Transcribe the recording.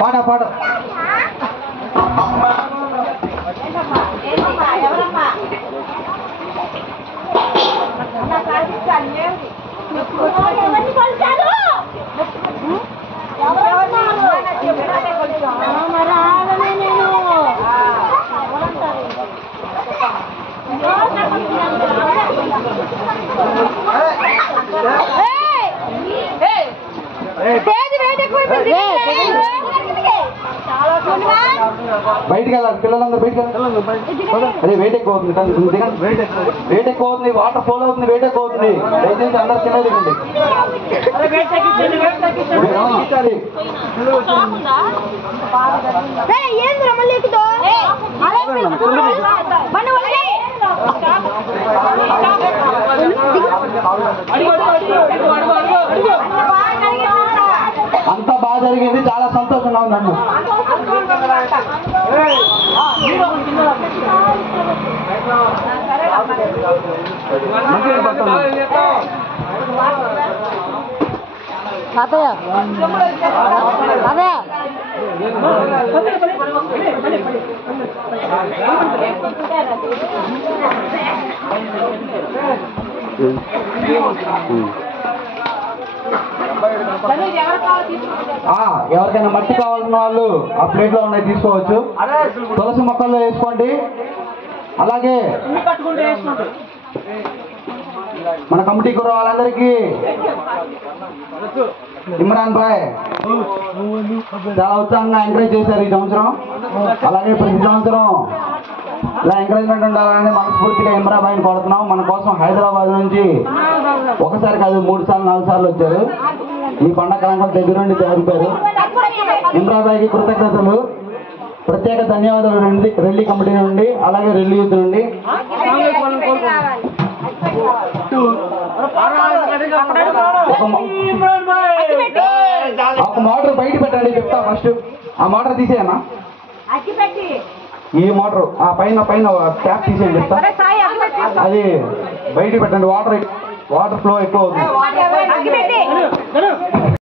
పాట పాట బయటికి వెళ్ళాలి పిల్లలందరూ బయటికి వెళ్ళాలి. అదే వెయిట్ ఎక్కువ అవుతుంది వెయిట్ ఎక్కువ అవుతుంది వాటర్ ఫ్లో అవుతుంది వెయిట్ ఎక్కువ అవుతుంది దయచేసి అందరు కింద దిగండి. అంతా బాగా జరిగింది చాలా సంతోషంగా ఉంది నన్ను ఎవరికైనా మట్టి కావాల్సిన వాళ్ళు ఆ ప్లేట్ లో ఉన్నాయి తీసుకోవచ్చు. తులసి మొక్కల్లో వేసుకోండి. అలాగే మన కమిటీ కూడా వాళ్ళందరికీ ఇమ్రాన్ భాయ్ చాలా ఉత్సాహంగా ఎంకరేజ్ చేశారు ఈ సంవత్సరం. అలాగే ప్రతి సంవత్సరం ఇలా ఎంకరేజ్మెంట్ ఉండాలని మనస్ఫూర్తిగా ఇమ్రాన్ భాయ్ని కోరుతున్నాం. మన కోసం హైదరాబాద్ నుంచి ఒకసారి కాదు 3 సార్లు 4 సార్లు వచ్చారు. ఈ పండగ కాలం దగ్గరుండి జరిపారు. ఇమ్రాన్ భాయ్కి కృతజ్ఞతలు, ప్రత్యేక ధన్యవాదాలు రెల్లి కమిటీ నుండి అలాగే రెల్లి యూత్ నుండి. ఒక మోటార్ బయట పెట్టండి చెప్తా. ఫస్ట్ ఆ మోటార్ తీసేయనా, ఈ మోటార్ ఆ పైన ట్యాప్ తీసేయండి చెప్తా. అది బయట పెట్టండి. వాటర్ ఫ్లో ఎక్కువ అవుతుంది.